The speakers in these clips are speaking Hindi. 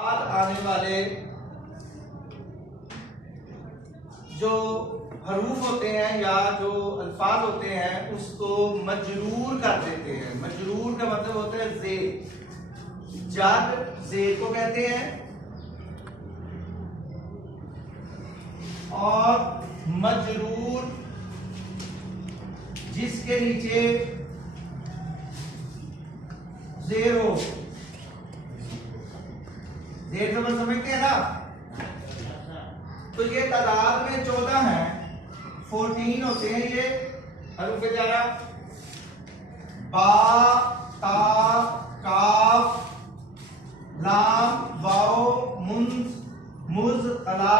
बाद आने वाले जो हरूफ होते हैं या जो अल्फाज होते हैं उसको मजरूर कर देते हैं। मजरूर का मतलब होता है ज़ेर। जर ज़ेर को कहते हैं और मजरूर जिसके नीचे ज़ेर हो। ज़ेर समझते हैं ना। तो ये तादाद में 14 है, 14 होते हैं ये हरूफ जारा। बा, ता, काफ, लाम, वाओ, मुंज, मुज, अला,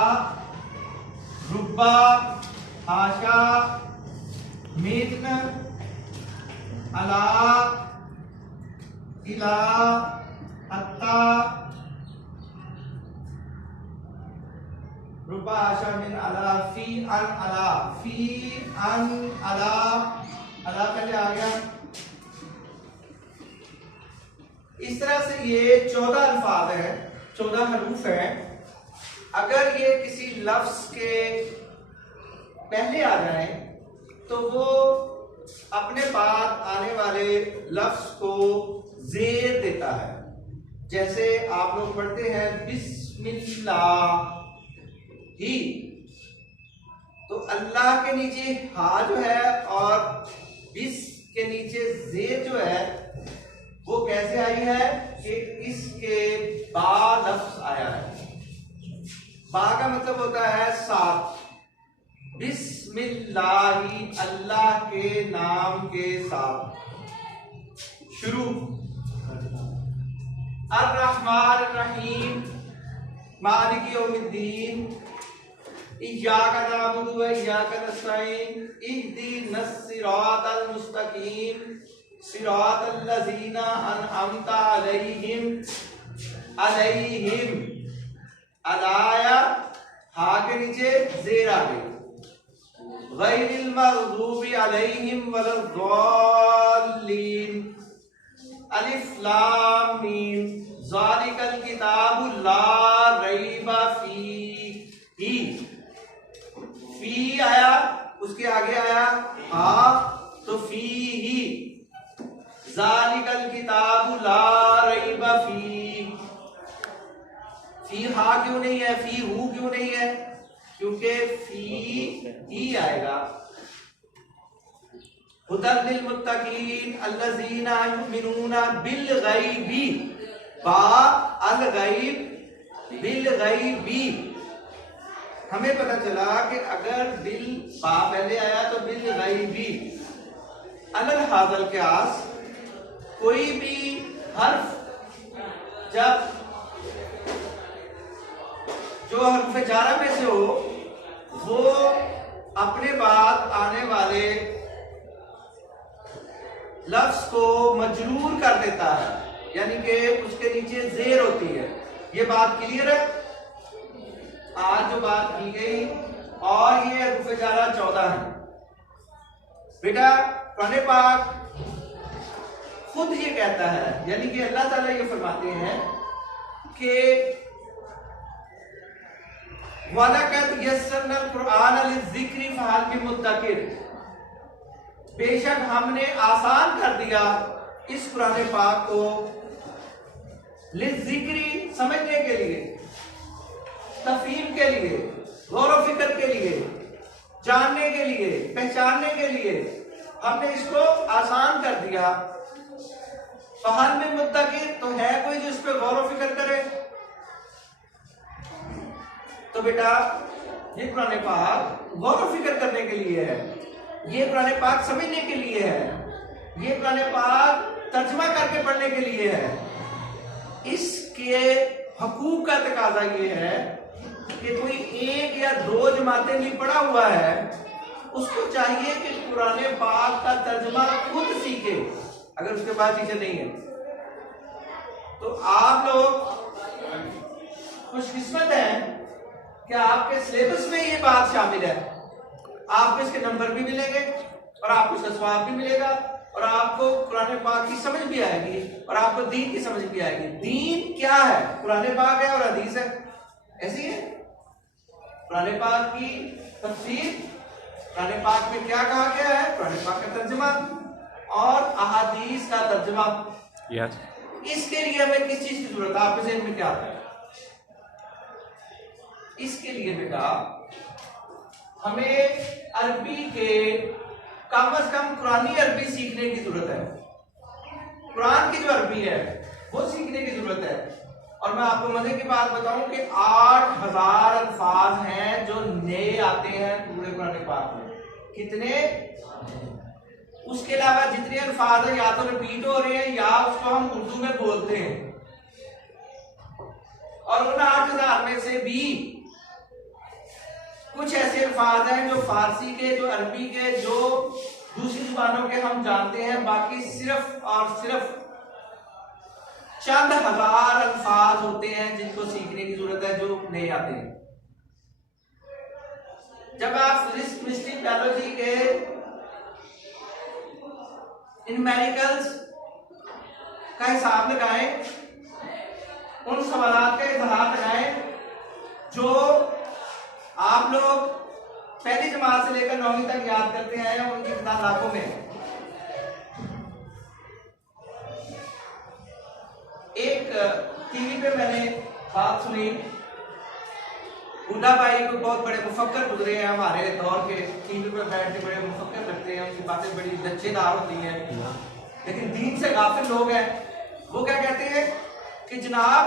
रुब्बा, हाशा, मिन, अला, इला, अत्ता, रुबा, आशा, मिन, अला, फी, अन, अला, फी, अन, अला, अला पहले आ गया। इस तरह से ये 14 अल्फाज है, 14 हरूफ है। अगर ये किसी लफ्ज के पहले आ जाए तो वो अपने बाद आने वाले लफ्ज को ज़ेर देता है। जैसे आप लोग पढ़ते हैं बिस्मिल्लाह ही, तो अल्लाह के नीचे हा जो है और बिस के नीचे ज़ेर जो है वो कैसे आई है कि इसके बा लफ्ज आया है। बा का मतलब होता है साथ। बिस्मिल्लाही, अल्लाह के नाम के साथ शुरू। अर्रहमान अर्रहीम, मालिक यौमिद्दीन, इय्याका नअबुदु व इय्याका नस्तईन, इहदिनस सिरातल मुस्तकीम, सिरातल लज़ीना अनअमता अलैहिम, अलैहिम अलाया, हा के नीचे ज़ेर आ गई। गैरिल मग़ज़ूबि अलैहिम वलद्दाल्लीन, अलिफ लाम मीम, ज़ालिकल किताबु ला रैबा फीही। फी आया, उसके आगे आया हा, तो फी ही। ज़ालिकल किताबु ला रैबा फी। फी हा क्यों नहीं है, फी हु क्यों नहीं है? क्योंकि फी ही आएगा। हुदल लिल मुत्तकीन अल्लज़ीना युमिनूना बिल गैबी, बा अल गैब बिल गैबी। हमें पता चला कि अगर बिल बा पहले आया तो बिल गैबी। अलल हाज़ल क़ियास, कोई भी हर्फ जब जो हर्फ जारा में से हो वो अपने बाद आने वाले लफ्ज को मजरूर कर देता है, यानी कि उसके नीचे ज़ेर होती है। ये बात क्लियर है? आज जो बात की गई, और ये हरूफ जारा 14 है। बेटा कुरान पाक खुद ये कहता है, यानी कि अल्लाह ताला ये फरमाते हैं कि वलक़द यस्सरनल कुरआन लिज़्ज़िक्रि फ़हल मिन मुद्दकिर, बेशक हमने आसान कर दिया इस कुरान पाक को लिज़्ज़िक्रि, समझने के लिए, तफ़हीम के लिए, गौर व फिक्र के लिए, जानने के लिए, पहचानने के लिए हमने इसको आसान कर दिया। फ़हल मिन मुद्दकिर, तो है कोई जो इस पर गौर व फिक्र करे? तो बेटा ये कुरान पाक गौर व फिक्र करने के लिए है, ये कुरान पाक समझने के लिए है, ये कुरान पाक तर्जुमा करके पढ़ने के लिए है। इसके हकूक का तकाजा ये है कि कोई एक या दो जमातें भी पढ़ा हुआ है, उसको चाहिए कि कुरान पाक का तर्जुमा खुद सीखे, अगर उसके पास टीचर नहीं है। तो आप लोग खुशकिस्मत हैं कि आपके सिलेबस में ये बात शामिल है। आपको इसके नंबर भी मिलेंगे और आपको इसका सवाब भी मिलेगा। और आपको कुरान पाक की समझ भी आएगी और आपको दीन की समझ भी आएगी। दीन क्या है? कुरान पाक है और हदीस है, ऐसी है। कुरान पाक की तफसीर, कुरान पाक में क्या कहा गया है, कुरान पाक का तर्जुमा और अहादीस का तर्जुमा। yes. इसके लिए हमें किस चीज की जरूरत है? आपके ज़हन में क्या आता है? इसके लिए बेटा हमें अरबी के कम से कम कुरानी अरबी सीखने की जरूरत है। कुरान की जो अरबी है वो सीखने की जरूरत है। और मैं आपको मजे की बात बताऊं कि 8000 अल्फाज हैं जो नए आते हैं पूरे कुरान पाक में। कितने? उसके अलावा जितने अल्फाज हैं या तो रिपीट हो रहे हैं या उसको हम उर्दू में बोलते हैं। और उन 8000 में से भी कुछ ऐसे अल्फाज हैं जो फारसी के, जो अरबी के, जो दूसरी जुबानों के हम जानते हैं। बाकी सिर्फ और सिर्फ चंद हजार अल्फाज होते हैं जिनको सीखने की जरूरत है, जो नए आते हैं। जब आप फिजिक्स, केमिस्ट्री, बायोलॉजी के न्यूमेरिकल्स का हिसाब लगाएं, उन सवालात का इजहार लगाएं जो आप लोग पहली जमात से लेकर 9वीं तक याद करते हैं, उनकी किताबों में एक टीवी पे मैंने बात सुनी। हुदा भाई को बहुत बड़े मुफक्कर गुजरे हैं हमारे दौर के, टीवी पे बैठ के बड़े मुफक्कर लगते हैं, उनकी बातें बड़ी लच्छेदार होती हैं, लेकिन दीन से गाफिल लोग हैं। वो क्या कहते हैं कि जनाब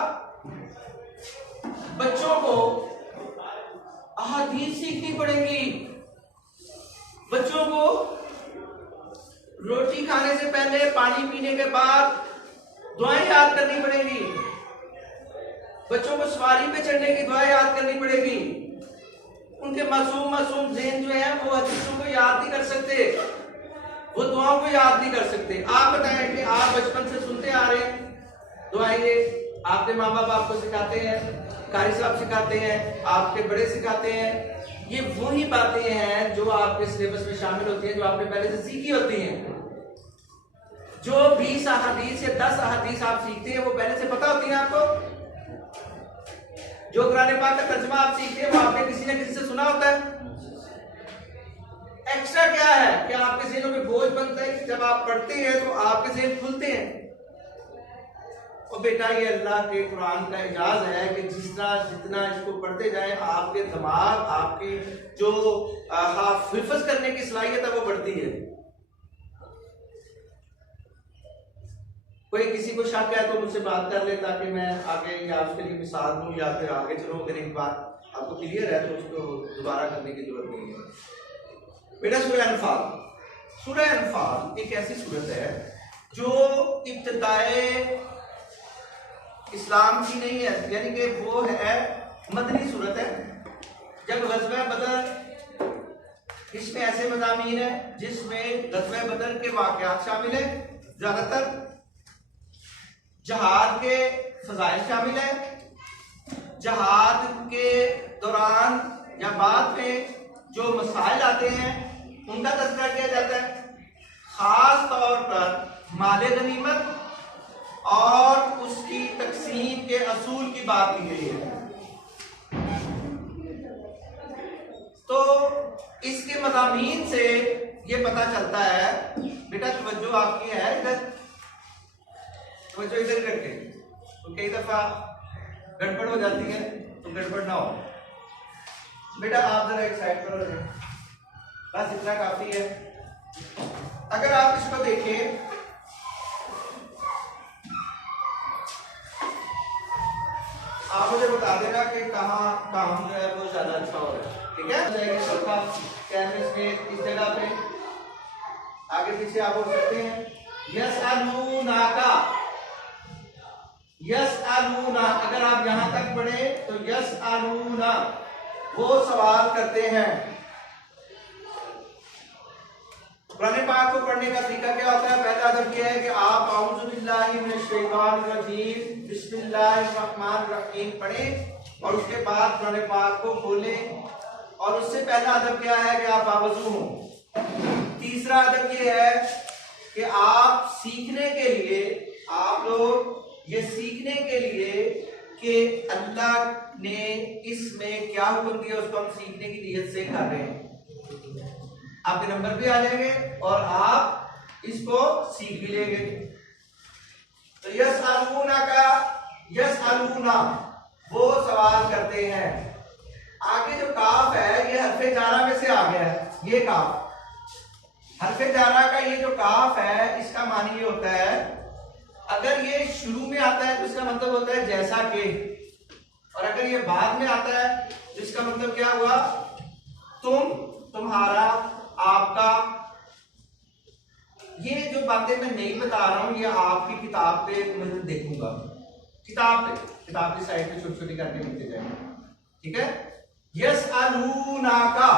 बच्चों को अहादीस सीखनी पड़ेगी, बच्चों को रोटी खाने से पहले, पानी पीने के बाद दुआएं याद करनी पड़ेगी, बच्चों को सवारी पे चढ़ने की दुआ याद करनी पड़ेगी। उनके मासूम ज़हन जो है वो हदीसों को याद नहीं कर सकते, वो दुआओं को याद नहीं कर सकते। आप बताएं कि आप बचपन से सुनते आ रहे हैं दुआएं, ये आपके माँ बाप आपको सिखाते हैं, कारी साहब सिखाते हैं, आपके बड़े सिखाते हैं। ये वही बातें हैं जो आपके सिलेबस में शामिल होती हैं, जो आपने पहले से सीखी होती हैं। जो 20 अहादीस या 10 अहादीस आप सीखते हैं वो पहले से पता होती है आपको। जो कुरान पाक का तर्जुमा आप सीखते हैं वो आपने किसी न किसी से सुना होता है। एक्स्ट्रा क्या है कि आपके ज़हनों पे बोझ बनता है कि जब आप पढ़ते हैं तो आपके ज़हन खुलते हैं। और बेटा ये अल्लाह के कुरान का इजाज़ है कि जितना इसको पढ़ते जाएं आपके दिमाग, आपकी जो हिफ्ज़ करने की सलाहियत है वो बढ़ती है। कोई किसी को शक है तो मुझसे बात कर ले ताकि मैं आगे या उसके लिए मिसाल दूं या फिर आगे चलो अगर एक बात आपको क्लियर है तो उसको दोबारा करने की जरूरत नहीं है। बेटा सूरह अनफाल एक ऐसी सूरत है जो इब्तिदाए इस्लाम की नहीं है, यानी कि वो है मदनी सूरत है। जब ग़ज़वा बदर, इसमें ऐसे मज़ामीन है जिसमें ग़ज़वा बदर के वाक़यात शामिल है, ज़्यादातर जहाद के फजाइल शामिल है, जहाद के दौरान या बाद में जो मसाइल आते हैं उनका तज़किरा किया जाता है। खास तौर पर माले गनीमत और उसकी तकसीम के असूल की बात की गई है। तो इसके मज़ामीन से ये पता चलता है, बेटा तवज्जो आपकी है इधर, तवज्जो इधर करके, तो कई दफा गड़बड़ हो जाती है तो गड़बड़ ना हो। बेटा आप जरा एक साइड पर हो जाए, बस इतना काफी है। अगर आप इसको देखें, आप मुझे बता देना कि कहाँ काम जो है वो ज्यादा अच्छा हो रहा है, ठीक है? कैमरे में इस जगह पे आगे पीछे आप हो सकते हैं। यसअलूना, अगर आप यहां तक पढ़े तो यसअलूना, वो सवाल करते हैं। कुरान पाक को पढ़ने का तरीका क्या होता है? पहला अदब यह है कि आप औज़ु बिल्लाहि मिनश शैतानिर रजीम बिस्मिल्लाहिर्रहमानिर्रहीम पढ़ें और उसके बाद कुरान पाक को खोलें। और उससे पहला अदब क्या है कि आप बावजू हों। तीसरा अदब यह है कि आप सीखने के लिए, आप लोग ये सीखने के लिए कि अल्लाह ने इसमें क्या हुक्म दिया उसको हम सीखने की नीयत से कर रहे हैं। आपके नंबर भी आ जाएंगे और आप इसको सीख भी लेंगे। तो यसअलूना वो सवाल करते हैं। आगे जो काफ है ये हरफे जारा में से आ गया है। ये काफ हरफे जारा का ये जो काफ है इसका मानी ये होता है, अगर ये शुरू में आता है तो इसका मतलब होता है जैसा कि, और अगर ये बाद में आता है तो इसका मतलब क्या हुआ, तुम, तुम्हारा, आपका। ये जो बातें मैं नहीं बता रहा हूं ये आपकी किताब पे मैं देखूंगा, किताब की साइड पे छोटी छोटी करके लिखते जाएंगे, ठीक है। यसअलूना का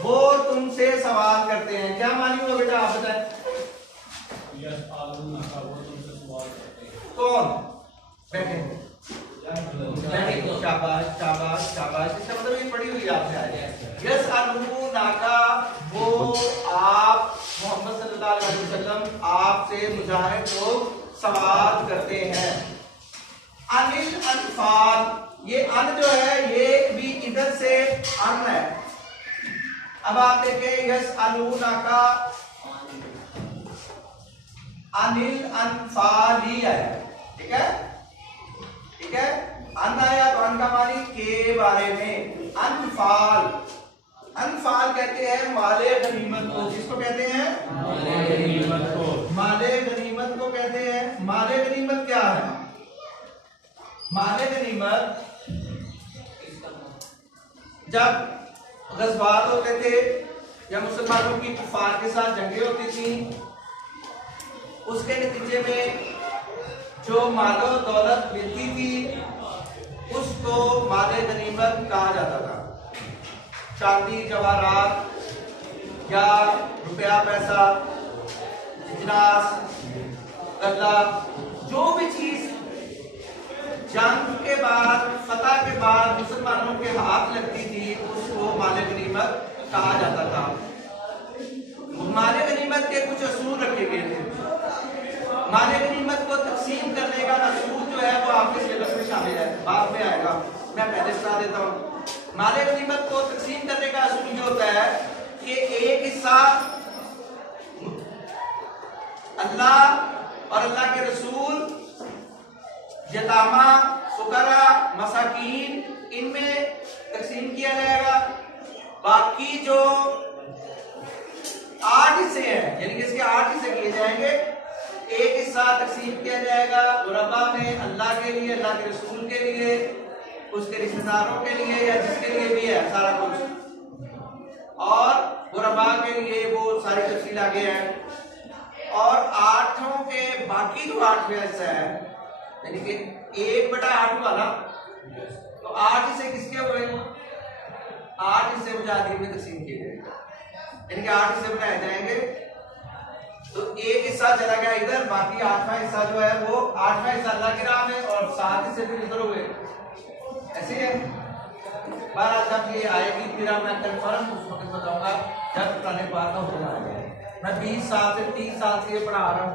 वो तुमसे सवाल करते हैं। क्या मानी हुआ बेटा आप बताएं। यसअलूना का वो तुमसे सवाल करते हैं। कौन बैठे? शाबाश शाबाश शाबाश। इसका मतलब ये पढ़ी हुई आपने आज। यसअलूना का वो आप मोहम्मद सल्लल्लाहु अलैहि वसल्लम आपसे मुजाहिद लोग सवाल करते हैं। अनिल अनफाल, ये अन जो है ये भी इधर से अन है। अब आप देखें यसअलूना का अनिल अनफाली आया, ठीक है, ठीक है। अन आया तो अन का मानी के बारे में। अनफाल, अनफाल कहते हैं माले गनीमत को। किसको कहते हैं? माले गनीमत को। माले गनीमत को कहते हैं। माले गनीमत क्या है? माले गनीमत जब गज़वात होते थे या मुसलमानों की कुफार के साथ जंगें होती थी, उसके नतीजे में जो मालो दौलत मिलती थी उसको माले गनीमत कहा जाता था। चांदी जवाहरात या रुपया पैसा, इजनास, गल्ला, जो भी चीज जंग के बाद, फतह के बाद मुसलमानों के हाथ लगती थी उसको माले गनीमत कहा जाता था। माले गनीमत के कुछ असूल रखे गए थे। माले गनीमत को तकसीम करने का असूल जो है वो आपके सिलेबस में शामिल है, बाद में आएगा, मैं पहले बता देता हूँ। माले गनीमत को तकसीम करने का असूल ये होता है कि एक हिस्सा अल्लाह और अल्लाह के रसूल, यतामा, फुकरा, मसाकीन, इनमें तकसीम किया जाएगा। बाकी जो 8 हिस्से हैं, यानी कि इसके 8 हिस्से किए जाएंगे। एक हिस्सा तकसीम किया जाएगा गुरबा में, अल्लाह के लिए, अल्लाह के रसूल के लिए, उसके रिश्तेदारों के लिए या जिसके लिए भी है सारा कुछ, और गुरबा के लिए वो सारी तफसील आगे है। और 8 के बाकी जो 8वां हिस्सा है, यानी कि 1/8 हुआ ना, तो 8 हिस्से किसके हुए? 8 हिस्से मुजाहिदीन में तकसीम किए जाएंगे, यानी कि 8 हिस्से बनाए जाएंगे। तो एक हिस्सा चला गया इधर, बाकी 8वां हिस्सा जो है वो 8वां हिस्सा अल्लाह के राह में और 7 हिस्से फिर इधर हुए। ऐसे है। बारह जब ये आएगी फिर मैं कंफर्म उस वक्त बताऊंगा जब पुराने पाक का हुक्म आएगा। मैं 20 साल से 30 साल से ये पढ़ा रहा हूँ,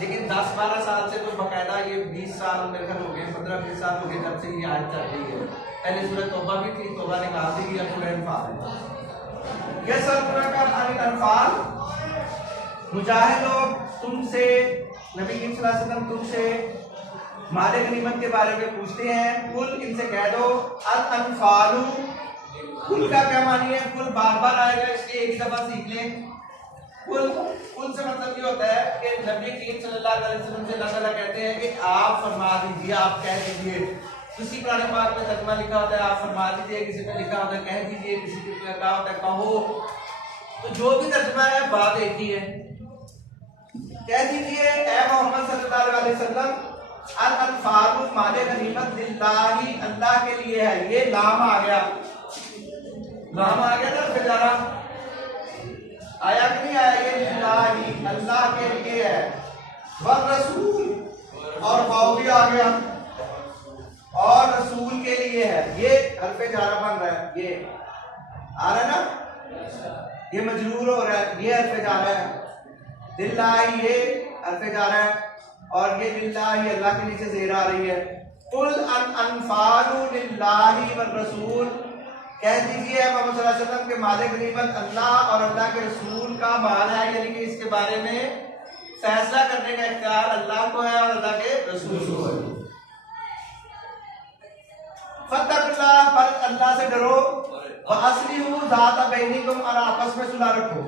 लेकिन 10-12 साल से तो बाकायदा ये 20 साल मेरे घर हो गए, 15-20 साल हो गए जब से ये आयत चल रही है। पहले सूरह तौबा भी थी, तौबा निकाल दी, अब सूरह अनफाल है। ये सब तरह का अनफाल मुजाहिद लोग तुमसे, नबी सल्लल्लाहु अलैहि वसल्लम तुमसे माले गनीमत के बारे में पूछते हैं। कुल, इनसे कह दो, अल अनफालु, कुल का क्या मानी है? कुल बार बार आएगा, इसलिए एक दफा सीख लें। कुल से मतलब ये होता है कि नबी सल्लल्लाहु अलैहि वसल्लम से अल्लाह ताला कहते हैं कि आप फरमा दीजिए, आप कह दीजिए। किसी पुराने पाक में तर्जुमा लिखा होता है आप फरमा दीजिए, किसी में लिखा होता है कह दीजिए, किसी में कहा होता है कहो। तो जो भी तर्जुमा है बात एक ही है। कह दीजिए ऐ मोहम्मद सल्लल्लाहु अलैहि वसल्लम, अल अनफालु माले गनीमत लिल्लाही, अल्लाह के लिए है। ये लाम आ गया, लाम आ गया ना, बेचारा आया कि नहीं आया? ये लिल्लाही, अल्लाह के लिए है। व रसूल, और वाव भी आ गया, और रसूल के लिए है। ये हरफे जारा बन रहा है, ये आ रहा है ना, ये मजरूर हो रहा है, ये हरफे जारा है। लिल्लाही ये अर्थ जा रहा है और ये लिल्लाही अल्लाह के नीचे ज़ेर आ रही है। कुल अनफालु लिल्लाही व रसूल, कह दीजिए मोहम्मद सल्लल्लाहु अलैहि वसल्लम के मालिक गनीमत अल्लाह और अल्लाह के रसूल का माल है, यानी कि इसके बारे में फैसला करने का इख्तियार अल्लाह को है और अल्लाह के रसूल को है। फत्तकुल्लाह, पर अल्लाह से डरो, व अस्लिहू ज़ाता बैनिकुम, और आपस में सुलह रखो।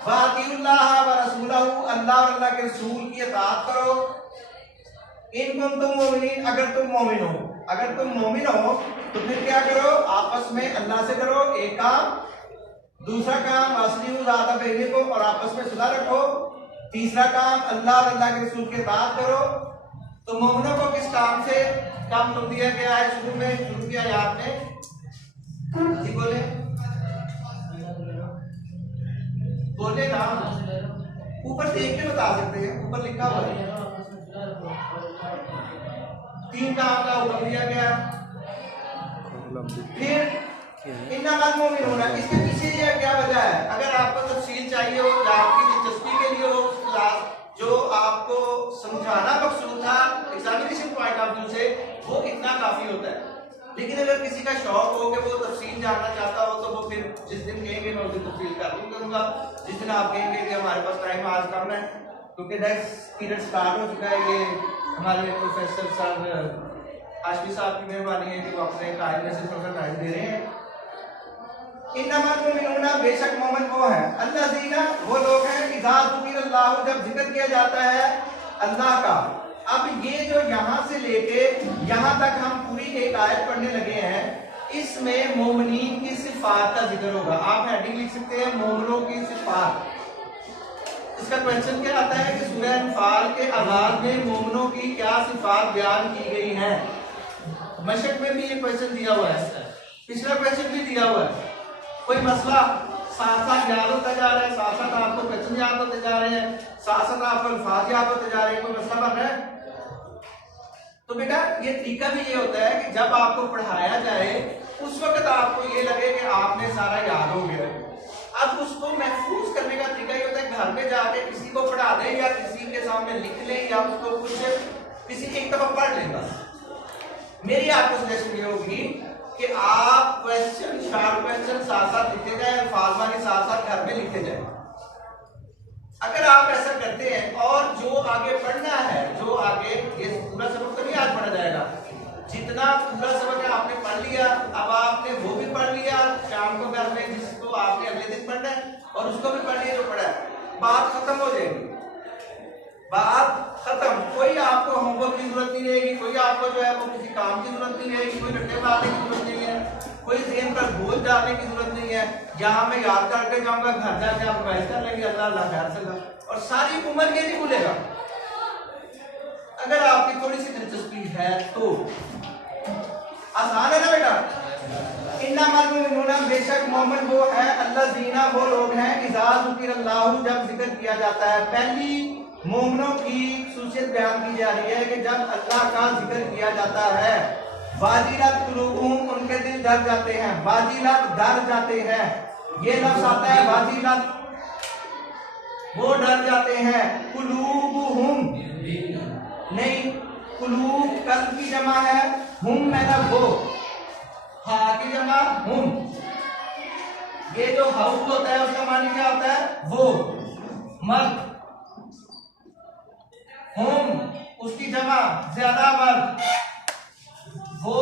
व अतीउल्लाह व रसूलहू, अल्लाह और अल्लाह के रसूल की इताअत करो। इन कुंतुम मोमिनीन, अगर तुम मोमिन हो, अगर तुम मोमिन हो तो फिर क्या करो, आपस में अल्लाह से डरो, एक काम। दूसरा काम अस्लिहू ज़ाता बैनिकुम, और आपस में सुलह रखो। तीसरा काम अल्लाह और अल्लाह के रसूल की इताअत करो। तो मोमिनों को किस काम से काम कर दिया गया है? शुरू किया आयत में जी, बोले बोले ना, ऊपर देख के बता सकते हैं, ऊपर लिखा हुआ है 3 काम का हुक्म दिया गया। फिर इन्नमल मोमिनून, इसके पीछे ये क्या वजह है? अगर आपको तफसील चाहिए हो, आपकी दिलचस्पी के लिए हो, जो आपको समझाना मकसूद था एग्जामिनेशन पॉइंट ऑफ व्यू से, वो इतना काफी होता है। लेकिन अगर किसी का शौक हो कि वो तफसील जानना चाहता हो तो वो फिर जिस दिन कहेंगे मैं उस दिन तफसील करूंगा। जिस दिन आप कहेंगे कि हमारे पास टाइम आज कम है क्योंकि नेक्स्ट पीरियड स्टार्ट हो चुका है, ये हमारे प्रोफेसर साहब आशफी साहब की मेहरबानी है कि वो अपने टाइम में से थोड़ा सा टाइम दे रहे हैं। इन्नमल मुमिनूना, बेशक मोमिन वो है, अल्लज़ीना, वो लोग हैं, इज़ा ज़ुकिरल्लाहु, जब जिक्र किया जाता है अल्लाह का। अब ये जो यहाँ से लेके यहाँ तक हम पूरी एक आयत पढ़ने लगे हैं, इसमें मोमिनीन की सिफात का जिक्र होगा। आप हेडिंग लिख सकते हैं मोमिनों की सिफात। इसका क्वेश्चन क्या आता है कि सूरह अनफाल के आगाज में मोमिनों की क्या सिफात बयान की गई है। मशक में भी ये क्वेश्चन दिया हुआ है, पिछला क्वेश्चन भी दिया हुआ है। कोई मसला साथ साथ याद होता जा रहा है, साथ साथ आपको क्वेश्चन याद होते जा रहे हैं, साथ साथ आपको अल्फाज याद होते जा रहे हैं, कोई मसला बन रहा है। तो बेटा ये तरीका भी ये होता है कि जब आपको पढ़ाया जाए उस वक्त आपको ये लगे कि आपने सारा याद हो गया। अब उसको महफूज करने का तरीका ये होता है घर में जाके किसी को पढ़ा दें या किसी के सामने लिख लें या उसको कुछ किसी एक दफा पढ़ लें। बस मेरी आपको सजेशन ये होगी कि आप क्वेश्चन शॉर्ट क्वेश्चन साथ साथ लिखते जाए, अल्फाज के साथ साथ घर में लिखते जाए। अगर आप ऐसा करते हैं और जो आगे पढ़ना है, जो आगे ये पूरा सबक तो नहीं आज पढ़ा जाएगा, जितना पूरा सबक है आपने पढ़ लिया, अब आपने वो भी पढ़ लिया शाम को घर में जिसको आपने अगले दिन पढ़ना है और उसको भी पढ़ लिया जो पढ़ा है, बात खत्म हो जाएगी, बात खत्म। कोई आपको होमवर्क की जरूरत नहीं रहेगी, कोई आपको जो है वो किसी काम की जरूरत नहीं रहेगी, कोई रट्टे मारने की जरूरत नहीं है, कोई ज़हन पर बोझ डालने की जरूरत नहीं है। यहाँ मैं याद करके जाऊंगा, घर जाके आप रिवाइज कर लेंगे, अल्लाह अल्लाह खैर से अल्लाह, और सारी उम्र ये नहीं भूलेगा। अगर आपकी थोड़ी सी दिलचस्पी है तो आसान है ना बेटा। इन्नमल मुमिनूना, बेशक मोमिन वो है, अल्लज़ीना, वो लोग हैं, इज़ा ज़ुकिरल्लाहु, जब जिक्र किया जाता है। पहली मोमिनों की खुसूसियत बयान की जा रही है कि जब अल्लाह का जिक्र किया जाता है, वाजिलत कुलूबुहुम, उनके दिल डर जाते हैं, वाजिलत डर जाते हैं, ये लफ्ज आता है वाजिलत, वो डर जाते हैं। कुलूबुहुम नहीं, कुलूब कल्ब की जमा है, हुम मैंने वो, हा की जमा हुम। ये जो हाउ होता है उसका मानी क्या होता है? वो। मर्द, हुम उसकी जमा ज्यादा मर्द, वो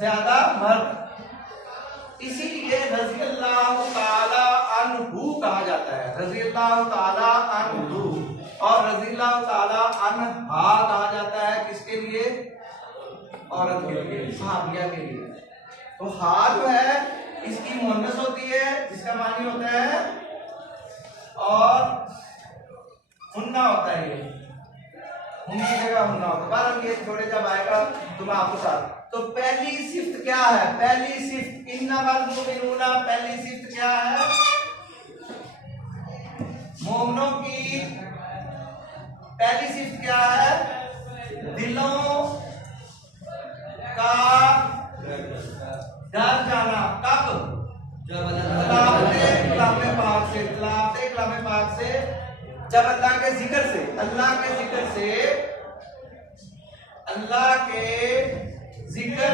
ज्यादा मर्द। इसीलिए रज़ी अल्लाह ताला अन्हु कहा जाता है, रज़ी अल्लाह ताला अन्हु, और रज़ी अल्लाह ताला अन्हा कहा जाता है किसके लिए? औरत के लिए, सहाबिया के लिए। तो हा जो है इसकी मुअन्नस होती है जिसका मानी होता है, और हुन्ना होता है, ये उनकी जगह हुन्ना होता है। ये थोड़े जब आएगा तो मैं आपको साथ। तो पहली सिफ्त क्या है? पहली सिफ्त इन्नमल मुमिनूना, पहली सिफ्त क्या है? मोमिनों की पहली सिफ्त क्या है? दिलों का डर जाना। कब? जब तलावत कलाम पाक से जब अल्लाह के जिक्र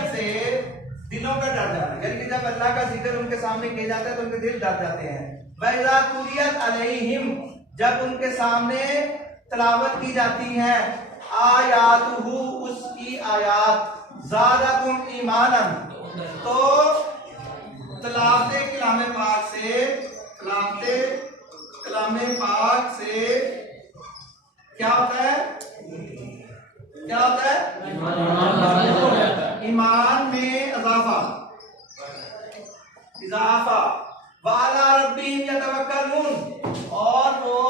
से दिलों का डर जाना, यानी कि जब अल्लाह का जिक्र उनके सामने किया जाता है तो उनके दिल डर जाते हैं। वइज़ा तुलियत अलैहिम, जब उनके सामने तिलावत की जाती है आयातुहु, उसकी आयात, ज़ादतुम ईमानन, तो तिलावते कलामे पाक से क्या होता है? ईमान में इजाफा। वाला रब्बिहिम यतवक्कलून, और वो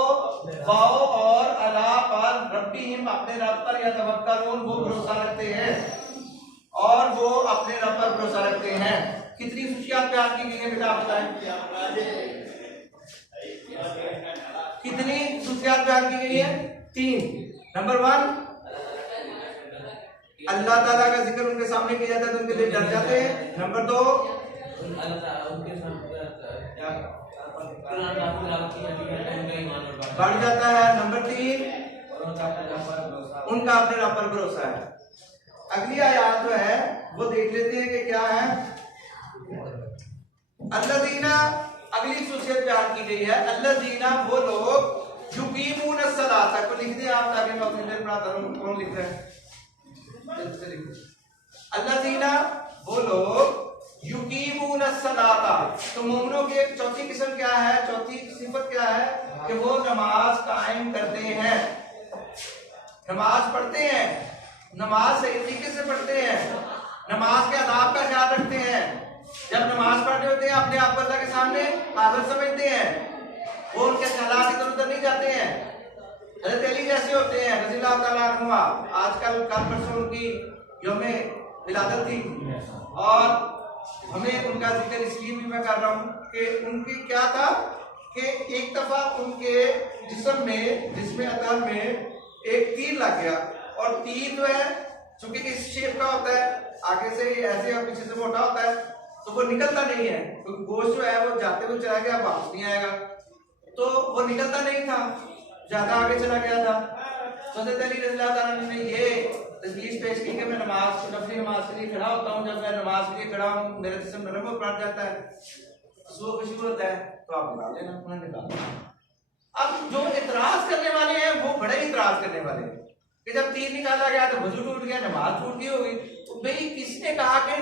वाओ और अला पर, रब्बिहिम अपने रब पर, यतवक्कलून वो भरोसा रखते हैं, और वो अपने रब पर भरोसा रखते हैं। कितनी खुशियां प्यार की गई है बेटा, आप बताएं कितनी खुशियां प्यार की गई है? 3। नंबर 1, अल्लाह ताला का जिक्र उनके सामने किया जाता है तो उनके दिल डर जाते हैं। नंबर 2, बढ़ जाता है। नंबर 3, उनका अपने रब पर भरोसा है। अगली आयत जो है वो देख लेते हैं कि क्या है। अल्लज़ीना, अगली खुशियत बयान की गई है, अल्लज़ीना वो लोग, युकीमून अस्सलाता, को लिख दिया आप ताकि मैं अपने लिए पढ़ाता रहूं। कौन लिख रहा है? अल्लज़ीना वो लोग, युकीमून अस्सलाता, तो मोमिनों की एक चौथी किस्म क्या है, चौथी सिफत क्या है कि वो नमाज कायम करते हैं, नमाज पढ़ते हैं, नमाज सही तरीके से पढ़ते हैं, नमाज के आदाब का ख्याल रखते हैं। जब नमाज पढ़ रहे होते हैं अपने आप अल्लाह के सामने हाजिर समझते हैं, वो उनके ख्यालात इधर उधर नहीं जाते हैं। हज़रत अली जैसे होते हैं रज़ियल्लाहु ताला अन्हु, आजकल कल परसों उनकी यौमे विलादत थी और हमें उनका जिक्र इसलिए भी मैं कर रहा हूँ कि उनकी क्या था कि एक दफा उनके जिस्म अतहर में एक तीर लग गया, और तीर जो है चूंकि इस शेप का होता है, आगे से ऐसे और पीछे से मोटा होता है, तो वो निकलता नहीं है, क्योंकि गोश्त जो है वो जाते हुए चला गया, वापस नहीं आएगा, तो वो निकलता नहीं था, ज्यादा आगे चला गया था। तो हज़रत अली रज़ियल्लाहु ताला अन्हु ने ये तजवीज़ पेश की कि मैं नफली नमाज के लिए खड़ा होता हूँ, जब मैं नमाज के लिए खड़ा हूँ मेरा जिस्म नरम और पड़ जाता है, सुबह खुशबू होता है, तो आप निकाल लेना, उन्होंने निकाल लेना। अब जो इतराज करने वाले हैं वो बड़े इतराज करने वाले हैं कि जब तीर निकाला गया तो वजू टूट गया, नमाज टूट गई होगी, तो भाई किसने कहा कि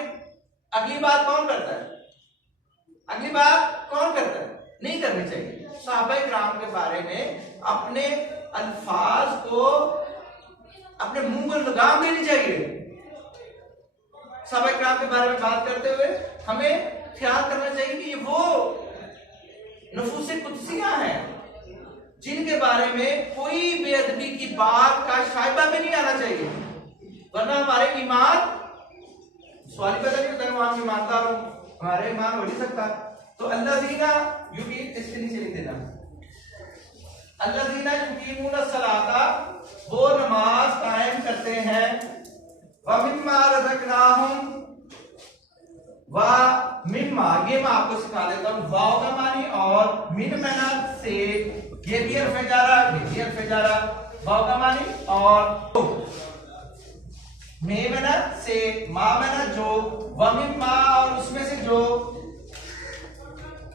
अगली बात कौन करता है? अगली बात कौन करता है? नहीं करनी चाहिए। सहाबाए किराम के बारे में अपने अल्फाज को अपने मुंह पर लगाम देनी चाहिए। सहाबाए किराम के बारे में बात करते हुए हमें ख्याल करना चाहिए कि ये वो नफूसे कुदसियां हैं जिनके बारे में कोई बेअदबी की बात का शायबा भी नहीं आना चाहिए, वरना हमारे ईमान सवाल पैदा नहीं होता है, वहां ईमानदार हो, हमारे ईमान हो नहीं सकता। तो अल्लज़ीना इसके नीचे लिख देना, अल्लज़ीना युकीमून अस्सलाता, वो नमाज कायम करते हैं, व मिम्मा रज़क़नाहुम, व मिम्मा, ये मैं आपको सिखा देता हूँ, वाव का मानी और मिन मना से, ये भी हर्फ जारा, वाव का मानी और मे मना से, मा मना जो, व मिम्मा और उसमें से जो,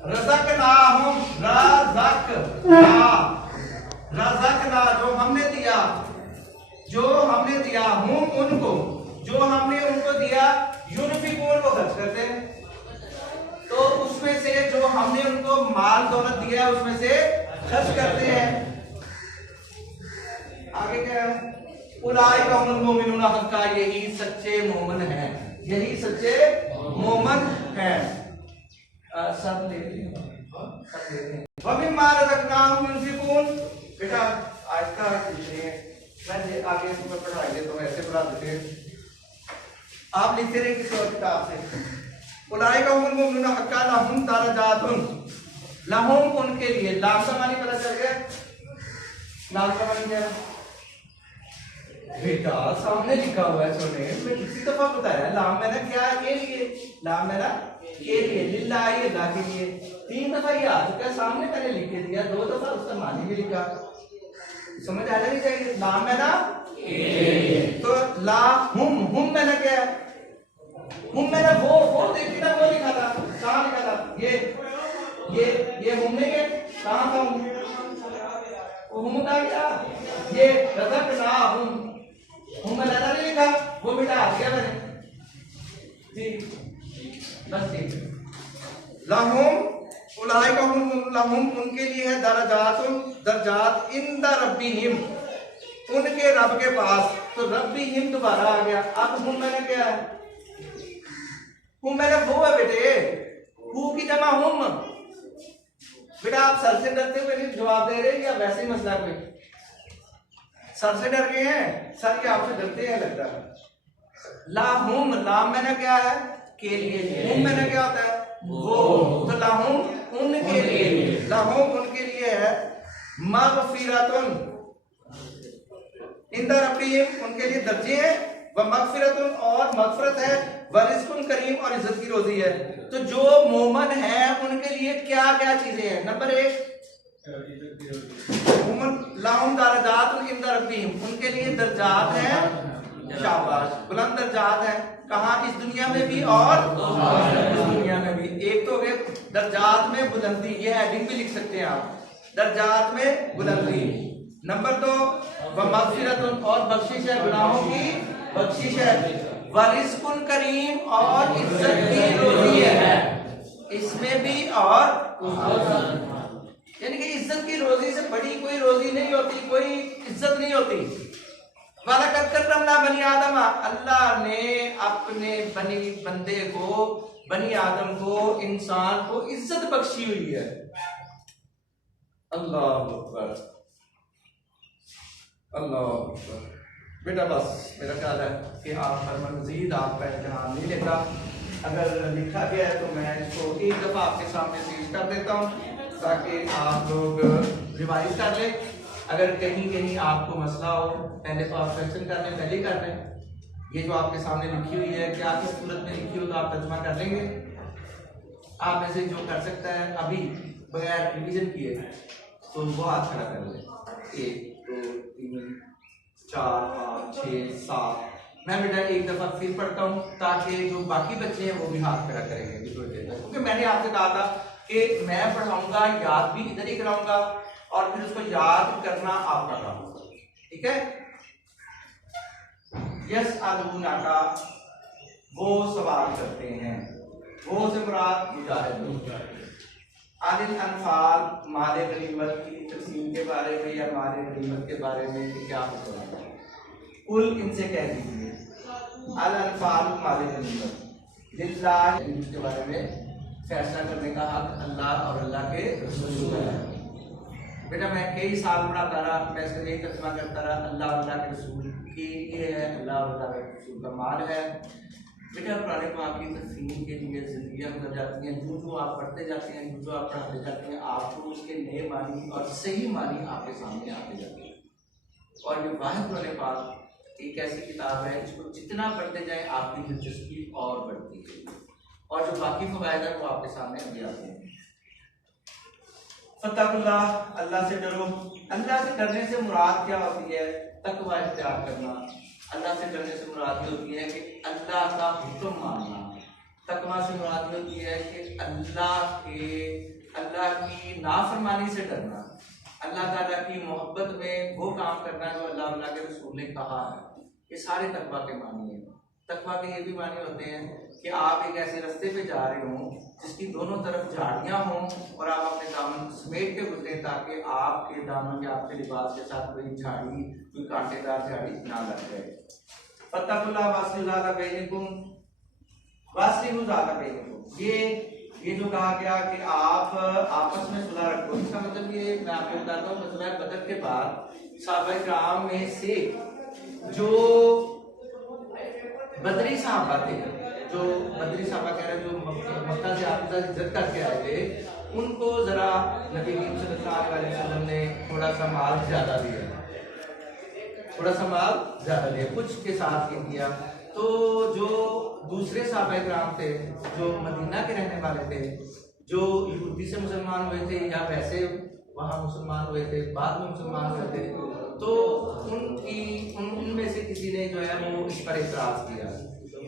रज़क़नाहुम, रज़क़ना जो हमने दिया, हम उनको, जो हमने उनको दिया, यूनफिकून वो खर्च करते हैं, तो उसमें से जो हमने उनको माल दौलत दिया है उसमें से खर्च करते हैं। आगे क्या है? उलाइका हुमुल मोमिनून हक़्क़ा, यही सच्चे मोमिन हैं, यही सच्चे मोमिन हैं। सब ले लें। व मिम्मा रज़क़नाहुम युनफिकून, बेटा आयता है, मैं आगे इसमें पढ़ाई देता हूँ, ऐसे पढ़ा देते हैं, आप लिखते रहे किसी और किताब से। उलाइका हुमुल मोमिनून हक़्क़ा लहुम दरजातुन, लहुम उनके लिए, लाम का मानी पता चल गया, लाम का मानी क्या है? बेटा सामने लिखा हुआ है, सुने, मैं किसी दफा बताया, लाम मैंने क्या के लिए, लाम मेरा के लिए, लिल्लाही अल्लाह के लिए, 3 दफा ये आ चुका है सामने, मैंने लिख के दिया, 2 दफा उसका मानी भी लिखा, समझ आ जानी चाहिए। ला मैना तो ला हुम मैना क्या है? हुम मैना वो देखिए ना, वो लिखा था, कहाँ लिखा था? ये हुम नहीं है, कहाँ था हुम? वो हुम था क्या? ये रज़क ना हुम मैना नहीं लिखा, वो मिटा दिया मैंने जी। बस ठीक। लहुम उलाइका लहुम उनके लिए है दर्जात इंद रब्बिहिम, उनके रब के पास। तो रब्बिहिम दोबारा आ गया। अब हुम मैंने क्या है? हुम मैंने वो है बेटे, हु की जमा हुम। बेटा आप सर से डरते हुए नहीं जवाब दे रहे या वैसे ही मसला कोई? सर से डर गए हैं? सर के आपसे डरते हैं लगता है। लाहुम लाम मैंने क्या है? के लिए। हुम मैंने क्या होता है? वो। तो लाहुम उनके लिए, लाहुम उनके लिए है मगफिरतुन इंद रब्बिहिम, उनके लिए दर्जे हैं, व मगफिरतुन और मगफिरत है, व रिज़्कुन करीम और इज्जत की रोजी है। तो जो मोमन है उनके लिए क्या क्या चीजें हैं? नंबर 1 लाहुम दर्जात इंद रब्बिहिम, उनके लिए दर्जात है, शाबाश, बुलंद दर्जात है। कहाँ? इस दुनिया में भी और इस दुनिया में भी। एक तो गए दर्जात में बुलंदी, ये हेडिंग भी लिख सकते हैं आप, दर्जात में बुलंदी। नंबर 2 व मगफिरतुन और बख्शिश है, गुनाहों की बख्शिश है, व रिज़्कुन करीम और इज्जत की रोजी है, इसमें भी और यानी कि इज्जत की रोजी से बड़ी कोई रोजी नहीं होती, कोई इज्जत नहीं होती। बनी आदम, अल्लाह ने अपने बंदे को, बनी आदम को, इंसान को इज्जत बख्शी हुई है। अल्लाह अकबर, अल्लाह अकबर। बेटा बस मेरा ख्याल है कि आप पर मजीद आपका इम्तिहान नहीं लेता। अगर लिखा गया है तो मैं इसको एक दफ़ा आपके सामने पेश कर देता हूँ ताकि आप लोग रिवाइज कर लें। अगर कहीं आपको मसला हो, पहले तो आप क्वेश्चन कर लें, पहले कर लें। ये जो आपके सामने लिखी हुई है, क्या किस सूरत में लिखी हो तो आप तर्जुमा कर लेंगे। आप में से जो कर सकता है अभी बगैर रिवीजन किए तो वो हाथ खड़ा कर ले। 1 2 3 4 5 6 7। मैं बेटा एक दफा फिर पढ़ता हूँ ताकि जो बाकी बच्चे हैं वो भी हाथ खड़ा करेंगे, क्योंकि मैंने आपसे कहा था कि मैं पढ़ाऊंगा, याद भी इधर ही कराऊंगा और फिर उसको याद करना आपका काम होगा। ठीक है? यस अलूना का वो सवाल करते हैं, वो से मुराद मुजाहिद। आदिल अनफाल माले गनीमत की तकसीम के बारे में या माले गनीमत के बारे में कि क्या होता है, कुल इनसे कह दीजिए अल अनफाल माले गनीमत लिल्लाह, के बारे में फैसला करने का हक अल्लाह और अल्लाह के रसूल का है। बेटा मैं कई साल पढ़ाता रहा, मैं इसका यही तर्जुमा करता रहा, अल्लाह और अल्लाह के रसूल के लिए है, अल्लाह और अल्लाह के रसूल का माल है। बेटा पुराने पाक की तफसीर के लिए ज़िंदगियाँ गुजर जाती हैं, जो आप पढ़ते जाते हैं, जो आप पढ़ाते जाते हैं, आपको उसके नए मानी और सही मानी आपके सामने आते जाते हैं। और ये वाहिद पुराने पाक एक ऐसी किताब है जिसको जितना पढ़ते जाए आपकी दिलचस्पी और बढ़ती है, और जो बाकी फ़वाइद है वो आपके सामने अभी आते हैं। फतकुल्लाह, अल्लाह से डरो। अल्लाह से डरने से मुराद क्या होती है? तकवा इख्तियार करना। अल्लाह से डरने से मुराद ये होती है कि अल्लाह का हुक्म मानना। तकवा से मुराद ये होती है कि अल्लाह की नाफरमानी से डरना, अल्लाह ताला की मोहब्बत में वो काम करना जो अल्लाह अल्लाह के रसूल ने कहा है। ये सारे तकवा के मानी हैं। तकवा के ये भी मानी होते हैं कि आप एक ऐसे रास्ते पे जा रहे हों जिसकी दोनों तरफ झाड़ियां हों और आप अपने दामन समेट के गुजरें ताकि आपके दामन या आपके लिबास के साथ कोई झाड़ी, कोई कांटेदार झाड़ी ना लग जाए। फत्तकुल्लाह वास्लिहुज़ाता बैनिकुम, वास्लिहुज़ाता बैनिकुम, ये जो कहा गया कि आप आपस में सुलह रखो, इसका मतलब ये मैं आपको बताता हूँ। ग़ज़वा बदर के बाद सहाबा किराम में से जो बदरी साहबा थे, जो बदरी साहबा कह रहे हैं, जो मक्का से आपके साथ हिजरत करके आए थे, उनको जरा नबी सल्लल्लाहु अलैहि वसल्लम ने थोड़ा सा माल ज्यादा दिया, थोड़ा सा माल ज्यादा दिया, कुछ के साथ ये किया। तो जो दूसरे साहबा किराम थे जो मदीना के रहने वाले थे, जो यहूदी से मुसलमान हुए थे या वैसे वहाँ मुसलमान हुए थे, बाद में मुसलमान हुए थे, तो उनमें से किसी ने जो है वो इस पर इतराज किया।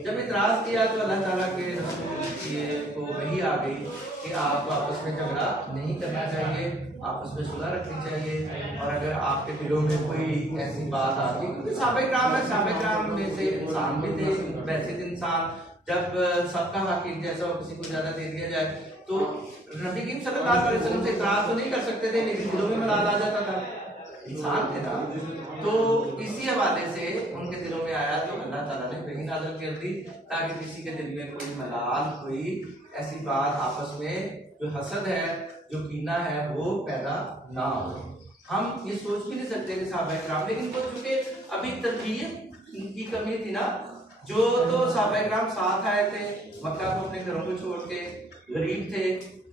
जब इतराज किया तो अल्लाह ताला के रसूल को वही आ गई कि आप आपस में झगड़ा नहीं करना चाहिए, आपस में सुलह रखनी चाहिए। और अगर आपके दिलों में कोई ऐसी बात आ गई, क्योंकि साहबे कराम में से इंसान भी थे, वैसे इंसान जब सबका हक एक जैसा हो, किसी को ज्यादा दे दिया जाए तो नबी करीम सल्लल्लाहु अलैहि वसल्लम से इतराज तो नहीं कर सकते थे, लेकिन दिलों में मलाल आ जाता था, इंसान थे ना। तो इसी हवाले से उनके दिलों में आया तो अल्लाह ताला ने वही नाज़िल कर दी ताकि किसी के दिल में कोई मलाल, कोई ऐसी बात आपस में जो हसद है, जो कीना है, वो पैदा ना हो। हम ये सोच भी नहीं सकते कि साहबा किराम, लेकिन वो चूंकि अभी तरबियत की कमी थी ना, जो तो साहबा किराम साथ आए थे, मक्का को अपने घरों को छोड़ के, गरीब थे,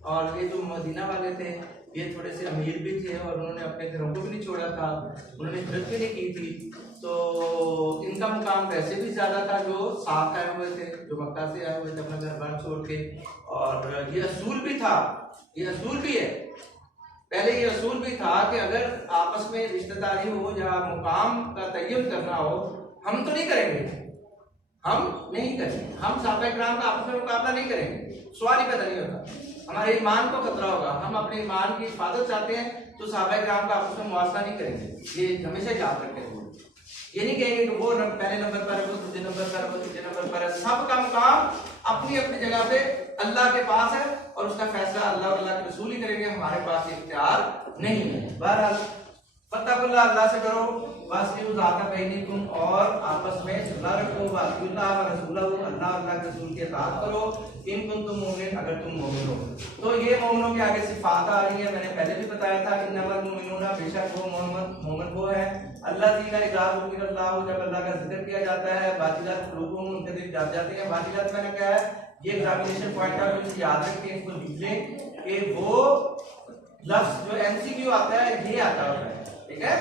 और ये जो मदीना वाले थे ये थोड़े से अमीर भी थे और उन्होंने अपने घरों को भी नहीं छोड़ा था, उन्होंने हिजरत भी नहीं की थी, तो इनका मुकाम वैसे भी ज्यादा था जो साथ आए हुए थे, जो मक्का से आए हुए थे अपना घर बार छोड़ के। और ये असूल भी था, ये असूल भी है, पहले ये असूल भी था कि अगर आपस में रिश्तेदारी हो या मुकाम का तय्युन करना हो, हम तो नहीं करेंगे, हम नहीं करेंगे, हम साहबा किराम का आपस में मुकाबला नहीं करेंगे, सवाल ही पैदा नहीं होता, हमारे ईमान को खतरा होगा। हम अपने ईमान की हिफाजत चाहते हैं तो साहबा किराम का आपस में मुआवजा नहीं करेंगे, ये हमेशा याद रखें। ये नहीं कहेंगे कि वो पहले नंबर पर है, वो दूसरे नंबर पर है, वो तीसरे नंबर पर है। सबका मुकाम अपनी अपनी जगह पे अल्लाह के पास है और उसका फैसला अल्लाह और अल्लाह के रसूल ही करेंगे, हमारे पास इख्तियार नहीं है। बहरहाल फत्तकुल्लाह, अल्लाह से करो, वास्तियु ज़ाता बैनिकुम, और आपस में सुलह रखो, वास्तियुल्लाह व रसूलहु, अल्लाह और अल्लाह के रसूल की इताअत करो, इन कुंतुम मुमिनीन, अगर तुम मोमिन हो। तो ये मोमिनों के आगे सिफात आ रही है, मैंने पहले भी बताया था, इन्नमल मुमिनूना, बेशक वो मोमिन वो है, अल्लाज़ीना इज़ा ज़ुकिरल्लाहु, जब अल्लाह का जिक्र किया जाता है, वाजिलत कुलूबुहुम, उनके दिल जाग जाते हैं। वाजिलत मैंने क्या है, ये एग्जामिनेशन पॉइंट है, इसे याद रखें, इसको लिख लें कि वो लफ्ज जो एमसीक्यू आता है ये आता है, ठीक है।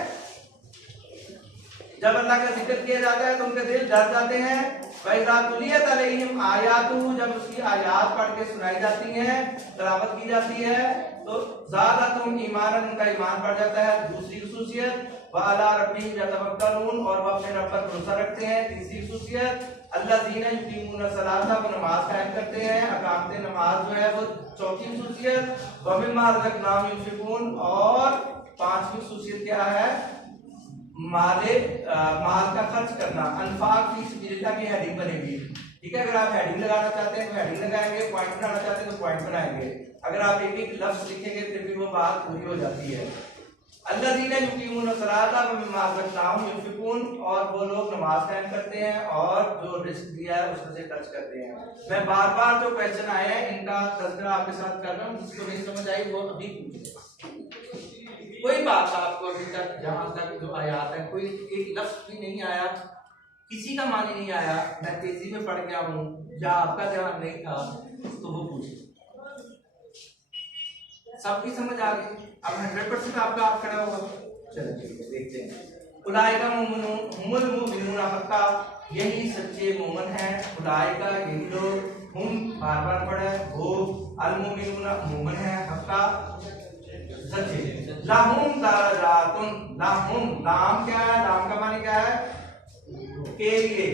जब अल्लाह का जिक्र किया जाता है तो उनके दिल डर जाते हैं। वैज़ा तुलियत अलैहिम आयातुहु, जब उसकी आयात पढ़ के सुनाई जाती हैं, तिलावत की जाती है, तो ज़ादतहुम ईमानन, उनका ईमान बढ़ जाता है। दूसरी खुसूसियत, व अला रब्बिहिम यतवक्कलून, और वो अपने रब पर भरोसा रखते हैं। तीसरी खुसूसियत, अल्लज़ीना युक़ीमूना सलाता, वो नमाज कायम करते हैं, अकामते नमाज जो है वो। चौथी खुसूसियत, व मिम्मा रज़क़नाहुम युनफ़िक़ून, और पांचवी खुसूसियत क्या है, माल का खर्च करना। अनफाक फी सबिलिल्लाह की हेडिंग बनेगी, ठीक है। अगर आप हेडिंग लगाना चाहते हैं तो हेडिंग लगाएंगे, पॉइंट बनाना चाहते हैं तो पॉइंट बनाएंगे। अगर आप एक एक लफ्ज लिखेंगे फिर भी वो बात पूरी हो जाती है। अल्लज़ीना युक़ीमूना सलाता व मिम्मा रज़क़नाहुम युनफ़िक़ून, और वो लोग नमाज कायम करते हैं और जो रिस्क दिया है उसमें से खर्च करते हैं। मैं बार बार जो क्वेश्चन आए हैं इनका तज़किरा आपके साथ कर रहा हूँ, जिसको नहीं समझ आई वो अभी पूछे। कोई बात आपको अभी तक जहां तक जो आयात है, कोई एक लफ्ज भी नहीं आया, किसी का मानी नहीं आया, मैं तेजी में पढ़ गया हूँ या आपका ध्यान नहीं था, तो वो पूछे। सबकी समझ आ गई? अब 100% आपका आप खड़ा होगा। चलो ठीक है, देखते हैं। उलाइका हुमुल मुमिनून हक्का, यही सच्चे मोमिन हैं। उलाइका, यही लोग, हम बार बार पढ़े, वो अल मुमिनून मोमिन है, हक्का सच्चे। लाहुम दरजातुन, लाहुम, लाम क्या है, लाम का माने क्या है, के लिए,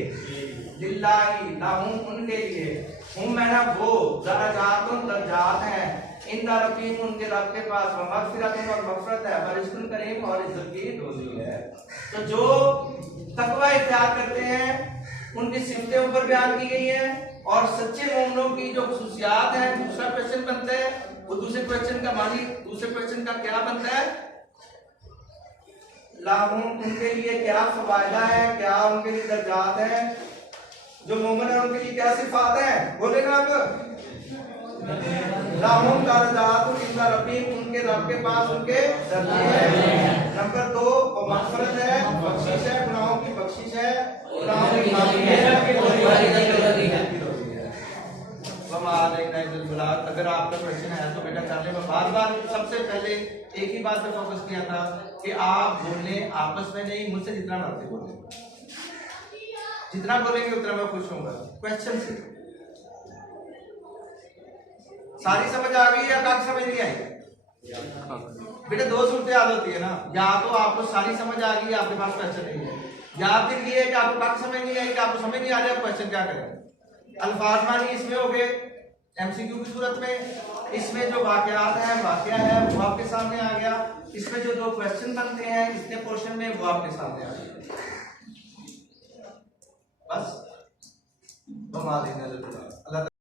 लिल्लाही, लाहुम उनके लिए, हम मैंने वो, दरजातुन दरजात हैं, इन रब्बिहिम उनके रब के पास, व मग़फ़िरतुन और मग़फ़िरत है, व रिज़्क़ुन करीम और इज्जत की रोज़ी है। तो जो तक़वा इख्तियार करते हैं उनकी सिफ़तें ऊपर बयान की गई हैं, और सच्चे मोमिनों की जो खुसूसियात हैं। दूसरा क्वेश्चन बनता है, वो दूसरे क्वेश्चन का मानी, दूसरे क्वेश्चन का क्या बनता है, लाहुम उनके लिए क्या फ़वाइदा है, क्या उनके लिए दर्जात है, जो मोमिन है उनके लिए क्या सिफात है, बोलेगा आप। लाहुम दरजातुन इंदा रब्बिहिम, उनके रब के पास उनके दर्जे हैं। नंबर 2, वो मग़फ़िरत है, बख्शिश है, गुनाहों की बख्शिश है, गुनाहों की माफ़ी है। अगर आपका क्वेश्चन है तो बेटा कर ले। बार बार सबसे पहले एक ही बात पे फोकस किया था कि आप बोलने आपस में नहीं, मुझसे जितना मर्जी बोले, जितना बोलेंगे उतना मैं खुश होऊंगा। क्वेश्चन से सारी समझ आ गई या काफी समझ नहीं आई? बेटा दो सूरत हाल होती है ना, या तो आपको सारी समझ आ गई, आपके पास क्वेश्चन नहीं है, या फिर ये है कि आपको बात समझ नहीं आई, कि आपको समझ नहीं आ रहा, क्वेश्चन क्या करें। अल्फाज मानी इसमें हो गए एमसीक्यू की सूरत में, इसमें जो वाकयात है, वाकया है वो आपके सामने आ गया, इसमें जो दो क्वेश्चन बनते हैं इतने पोर्शन में वो आपके सामने आ गया। बस अल्लाह